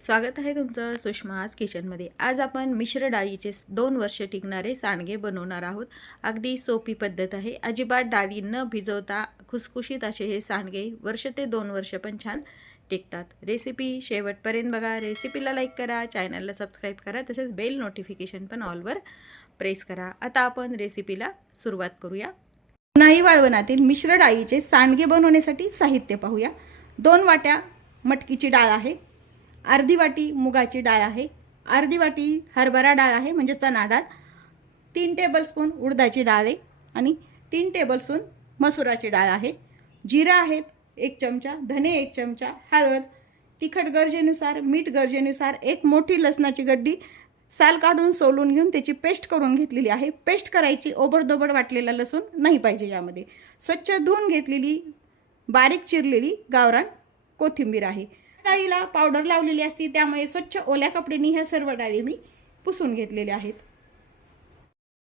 स्वागत आहे तुमचं सुषमाज किचनमध्ये। आज आपण मिश्र डाळीचे 2 वर्ष टिकणारे सांडगे बनवणार आहोत। अगदी सोपी पद्धत आहे। अजिबात डाळी न भिजवता खुसखुशीत असे हे सांडगे वर्ष ते 2 वर्ष पण छान टिकतात। रेसिपी शेवटपर्यंत बघा। रेसिपीला लाईक करा, चॅनलला सबस्क्राईब करा, तसेच बेल नोटिफिकेशन पण ऑलवर प्रेस करा। आता आपण रेसिपीला सुरुवात करूया। उन्हाळी वाळवणातील मिश्र डाळीचे सांडगे बनवण्यासाठी साहित्य पाहूया। 2 वाट्या मटकीची डाळ आहे, अर्धी वाटी मुगाची डाळ आहे, अर्धी वाटी हरभरा डाळ आहे म्हणजे चणा डाळ, 3 टेबलस्पून उडदाची डाळ आहे आणि 3 टेबलस्पून मसुराची डाळ आहे। जिरा आहेत 1 चमचा, धने 1 चमचा, हळद, तिखट गरजेनुसार, मीठ गरजेनुसार, एक मोठी लसणाची गड्डी साल काढून सोलून घेऊन त्याची पेस्ट करून घेतलेली आहे। पेस्ट करायची, ओबडधोबड वाटलेला लसूण नाही पाहिजे यामध्ये। स्वच्छ धुवून घेतलेली बारीक चिरलेली गावरान कोथिंबीर आहे। डाळीला पावडर लावलेली असते, त्यामुळे स्वच्छ ओल्या कपड्यांनी ह्या सर्व डाळी मी पुसून घेतलेल्या आहेत।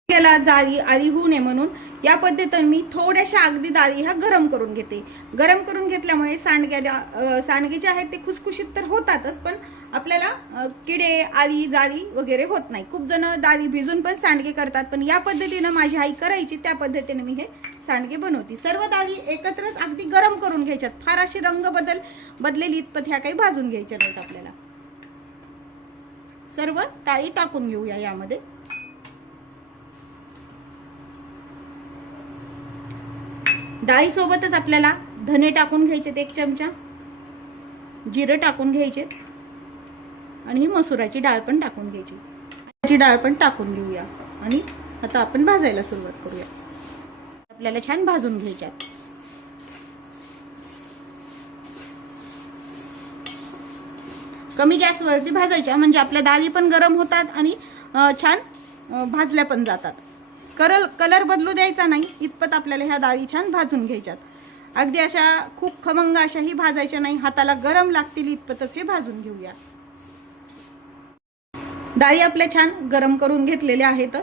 याला जाळी आली होऊ नये म्हणून या पद्धतीने मी थोड्याशा अगदी डाळी ह्या गरम करून घेते। गरम करून घेतल्यामुळे सांडगे जे आहेत ते खुसखुशीत तर होतातच, पण आपल्याला किडे आली जाळी वगैरे होत नाही। खूप जण डाळी भिजून पण सांडगे करतात, पण या पद्धतीने माझी आई करायची, त्या पद्धतीने मी हे सांडगे बनवते। सर्व डाळी एकत्रच अगदी गरम करून घ्यायच्यात। फार अशी रंग बदलेली इतपत ह्या काही भाजून घ्यायच्या नाहीत आपल्याला। सर्व डाळी टाकून घेऊया यामध्ये। डाळी सोबतच आपल्याला धने टाकून घ्यायचे 1 चमचा, जिरे टाकून घ्यायचे आणि ही मसुराची डाळ पण टाकून घ्यायची। ची डाळ पण टाकून घेऊया आणि आता आपण भाजायला सुरुवात करूया। आपल्याला छान भाजून घ्यायच्या। कमी गॅसवरती भाजायच्या म्हणजे आपल्या डाळी पण गरम होतात आणि छान भाजल्या पण जातात। कलर बदलू द्यायचा नाही इतपत आपल्याला ह्या डाळी छान भाजून घ्यायच्यात। अगदी अशा खूप खमंग अशाही भाजायच्या नाही, हाताला गरम लागतील इतपतच हे भाजून घेऊया। डाळी आपल्या छान गरम करून घेतलेल्या आहेत।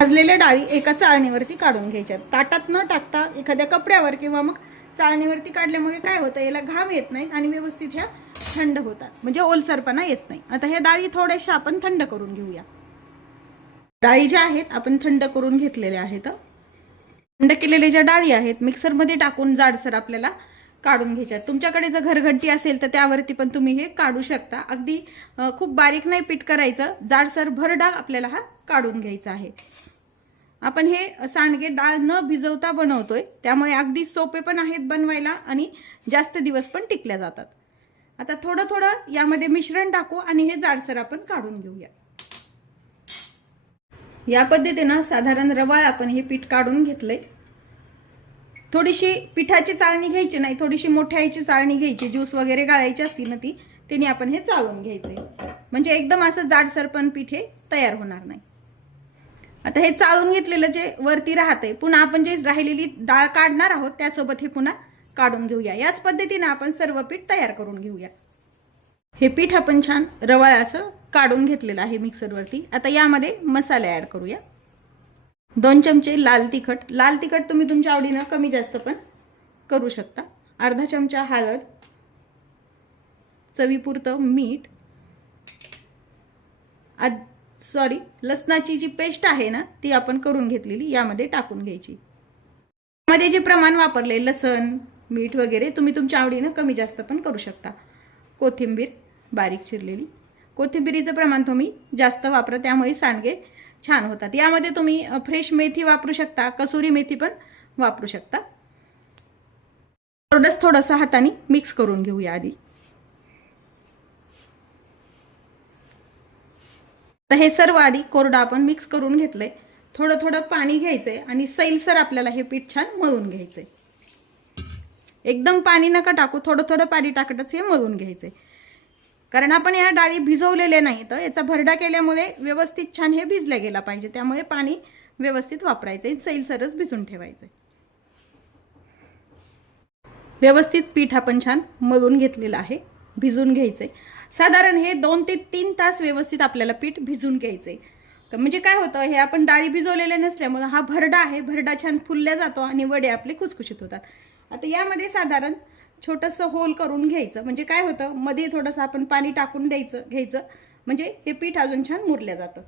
भाजलेल्या डाळी एका चाळणीवरती काढून घ्यायच्यात। ताटात न टाकता एखाद्या कपड्यावर किंवा मग चाळणीवरती काढल्यामुळे काय होतं, याला घाम येत नाही आणि व्यवस्थित ह्या थंड होतात, म्हणजे ओलसरपणा येत नाही। आता ह्या डाळी थोड्याशा आपण थंड करून घेऊया। डाळी ज्या आहेत आपण थंड करून घेतलेल्या आहेत। थंड केलेल्या ज्या डाळी आहेत मिक्सरमध्ये टाकून जाडसर आपल्याला काढून घ्यायच्या। तुमच्याकडे जर घरघंटी असेल तर त्यावरती पण तुम्ही हे काढू शकता। अगदी खूप बारीक नाही पीठ करायचं, जाडसर भरडाग आपल्याला हा काढून घ्यायचा आहे। आपण हे सांडगे डाळ न भिजवता बनवतोय, त्यामुळे अगदी सोपे पण आहेत बनवायला आणि जास्त दिवस पण टिकल्या जातात। आता थोडं थोडं यामध्ये मिश्रण टाकू आणि हे जाडसर आपण काढून घेऊया। या पद्धतीने साधारण रवा आपण हे पीठ काढून घेतलंय। थोडीशी पिठाची चाळणी घ्यायची नाही, थोडीशी मोठ्याची चाळणी घ्यायची, ज्यूस वगैरे गाळायची असती ना ती, त्याने आपण हे चाळून घ्यायचंय, म्हणजे एकदम असं जाडसर पण पीठ हे तयार होणार नाही। आता हे चाळून घेतलेलं जे वरती राहतंय, पुन्हा आपण जे राहिलेली डाळ काढणार आहोत त्यासोबत हे पुन्हा काढून घेऊया। याच पद्धतीने आपण सर्व पीठ तयार करून घेऊया। हे पीठ आपण छान रवा असं काढून घेतलेलं आहे मिक्सरवरती। आता यामध्ये मसाले ऍड करूया। 2 चमचे लाल तिखट तुम्ही तुमच्या आवडीने कमी जास्त पण करू शकता। अर्धा चमचा हळद, चवीपुरतं मीठ, लसणाची जी पेस्ट आहे ना ती आपण करून घेतलेली यामध्ये टाकून घ्यायची। यामध्ये जे प्रमाण वापरले लसण मीठ वगैरे तुम्ही तुमच्या आवडीने कमी जास्त पण करू शकता। कोथिंबीर बारीक चिरलेली, कोथिंबीरीचं प्रमाण तुम्ही जास्त वापरा, त्यामुळे सांडगे छान होतात। यामध्ये तुम्ही फ्रेश मेथी वापरू शकता, कसुरी मेथी पण वापरू शकता। थोडंसं हाताने मिक्स करून घेऊया आधी। तर हे सर्व आधी कोरडं आपण मिक्स करून घेतलंय। थोडं थोडं पाणी घ्यायचंय आणि सैलसर आपल्याला हे पीठ छान मळून घ्यायचंय। एकदम पाणी नका टाकू, थोडं थोडं पाणी टाकतच हे मळून घ्यायचंय, कारण आपण या डाळी भिजवलेल्या नाही तर याचा भरडा केल्यामुळे व्यवस्थित छान हे भिजल्या गेला पाहिजे, त्यामुळे पाणी व्यवस्थित वापरायचंय, सैलसरच भिजून ठेवायचंय। व्यवस्थित पीठ आपण छान मळून घेतलेलं आहे, भिजून घ्यायचंय। साधारण हे 2 ते 3 तास व्यवस्थित आपल्याला पीठ भिजून घ्यायचंय। म्हणजे काय होतं, हे आपण डाळी भिजवलेल्या नसल्यामुळे हा भरडा आहे, भरडा छान फुलल्या जातो आणि वडे आपले खुसखुशीत होतात। आता यामध्ये साधारण छोटंसं होल करून घ्यायचं. म्हणजे काय होतं, मध्ये थोडंसं आपण पाणी टाकून घ्यायचं म्हणजे हे पीठ अजून छान मुरलं जातं.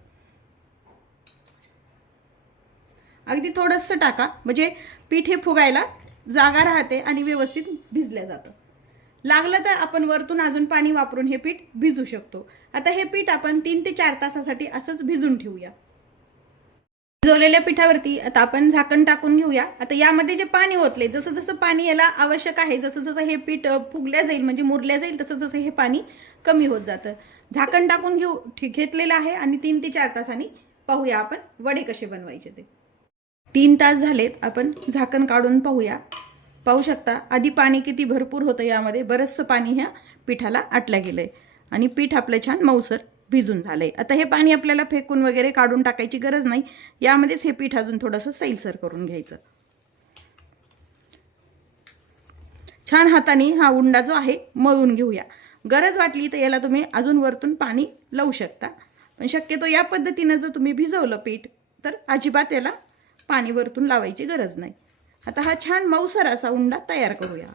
अगदी थोडंसं टाका म्हणजे पीठ हे फुगायला जागा राहते आणि व्यवस्थित भिजलं जातं. लागलं तर आपण वरतून अजून पाणी वापरून हे पीठ भिजू शकतो. आता हे पीठ आपण 3 ते 4 तासासाठी असंच भिजून ठेवूया. भिजवलेल्या पिठावरती आता आपण झाकण टाकून घेऊया. आता यामध्ये जे पाणी ओतले, जसं जसं पाणी याला आवश्यक आहे, जसं जसं हे पीठ फुगल्या जाईल म्हणजे मुरल्या जाईल, तसं जसं हे पाणी कमी होत जातं. झाकण टाकून घेतलेलं आहे आणि 3 ते 4 तासांनी पाहूया आपण वडे कसे बनवायचे ते. 3 तास झालेत, आपण झाकण काढून पाहूया. पाहू शकता आधी पाणी किती भरपूर होतं, यामध्ये बरंचसं पाणी ह्या पिठाला आटलं गेलंय आणि पीठ आपलं छान मऊसर भिजून झालंय. आता हे पाणी आपल्याला फेकून वगैरे काढून टाकायची गरज नाही. यामध्येच हे पीठ अजून थोडंसं सैलसर करून घ्यायचं. छान हाताने हा उंडा जो आहे मळून घेऊया. गरज वाटली तर याला तुम्ही अजून वरतून पाणी लावू शकता, पण शक्यतो या पद्धतीनं जर तुम्ही भिजवलं पीठ तर अजिबात याला पाणी वरतून लावायची गरज नाही. आता हा छान मऊसर असा उंडा तयार करूया.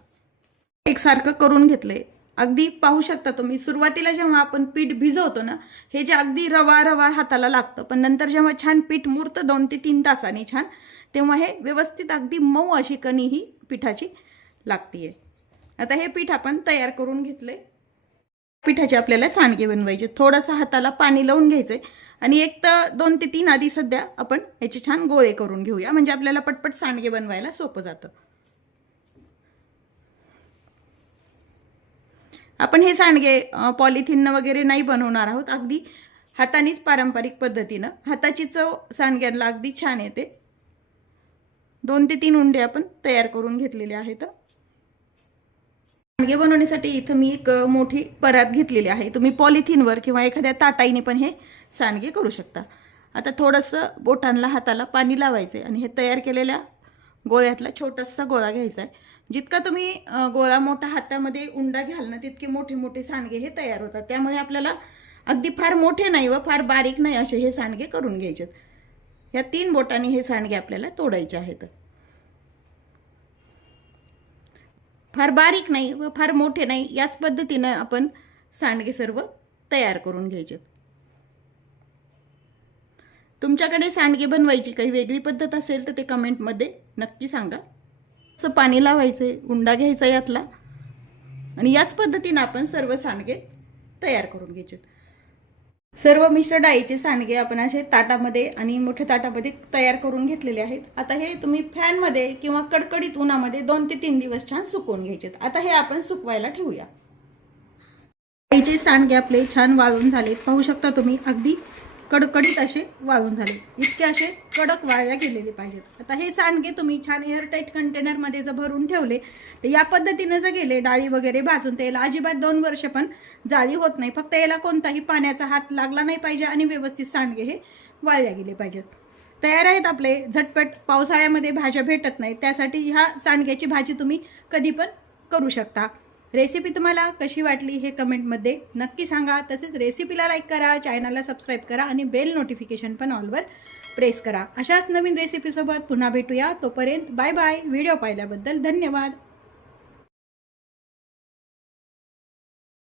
एकसारखं करून घेतले. अगदी पाहू शकता तुम्ही, सुरुवातीला जेव्हा आपण पीठ भिजवतो ना, हे जे अगदी रवा रवा हाताला लागतं, पण नंतर जेव्हा छान पीठ मुरतं 2 ते 3 तासांनी छान, तेव्हा हे व्यवस्थित अगदी मऊ अशी कणी ही पिठाची लागतीये. आता हे पीठ आपण तयार करून घेतले. पिठाचे आपल्याला सांडगे बनवायचे. थोडंसं हाताला पाणी लावून घ्यायचे आणि 1 तर 2 ते 3 आधी सध्या आपण याचे छान गोळे करून घेऊया, म्हणजे आपल्याला पटपट सांडगे बनवायला सोपं जातं. आपण हे सांडगे पॉलिथिननं वगैरे नाही बनवणार आहोत. अगदी हातानेच पारंपरिक पद्धतीनं. हाताची चव सांडग्यांना अगदी छान येते. 2 ते 3 उंडे आपण तयार करून घेतलेले आहेत. सांडगे बनवण्यासाठी इथं मी एक मोठी परात घेतलेली आहे. तुम्ही पॉलिथिनवर किंवा एखाद्या ताटाईने पण हे सांडगे करू शकता. आता थोडंसं बोटांना हाताला पाणी लावायचं आणि हे तयार केलेल्या गोळ्यातला छोटासा गोळा घ्यायचा आहे. जितका तुम्ही गोळा मोठा हातामध्ये उंडा घ्याल ना, तितके मोठे मोठे सांडगे हे तयार होतात. त्यामुळे आपल्याला अगदी फार मोठे नाही व फार बारीक नाही असे हे सांडगे करून घ्यायचे. या 3 बोटांनी हे सांडगे आपल्याला तोडायचे आहेत. फार बारीक नाही व फार मोठे नाही, याच पद्धतीनं आपण सांडगे सर्व तयार करून घ्यायचे. तुमच्याकडे सांडगे बनवायची काही वेगळी पद्धत असेल तर ते कमेंटमध्ये नक्की सांगा. असं पाणी लावायचं, उंडा घ्यायचा यातला आणि याच पद्धतीनं आपण सर्व सांडगे तयार करून घ्यायचे. सर्व मिश्र डाळीचे सांडगे आपण असे ताटामध्ये आणि मोठ्या ताटामध्ये तयार करून घेतलेले आहेत. आता हे तुम्ही फॅनमध्ये किंवा कडकडीत उन्हामध्ये 2 ते 3 दिवस छान सुकवून घ्यायचे. आता हे आपण सुकवायला ठेवूया. डाळीचे सांडगे आपले छान वाळून झाले. पाहू शकता तुम्ही, अगदी कडकडीत असे वाळून झाले. इतके असे कडक वाळल्या गेलेले पाहिजेत. आता हे सांडगे तुम्ही छान एअरटाईट कंटेनरमध्ये जर भरून ठेवले तर या पद्धतीने जर गेले, डाळी वगैरे भाजून, त्याला अजिबात 2 वर्ष पण जाळी होत नाही. फक्त याला कोणताही पाण्याचा हात लागला नाही पाहिजे आणि व्यवस्थित सांडगे हे वाळल्या गेले पाहिजेत. तयार आहेत आपले झटपट. पावसाळ्यामध्ये भाज्या भेटत नाहीत, त्यासाठी ह्या सांडग्याची भाजी तुम्ही कधी पण करू शकता. रेसिपी तुम्हाला कशी वाटली हे कमेंटमध्ये नक्की सांगा. तसेच रेसिपीला लाईक करा, चॅनलला सबस्क्राईब करा आणि बेल नोटिफिकेशन पण ऑलवर प्रेस करा. अशाच नवीन रेसिपीसोबत पुन्हा भेटूया. तोपर्यंत बाय बाय. व्हिडिओ पाहिल्याबद्दल धन्यवाद.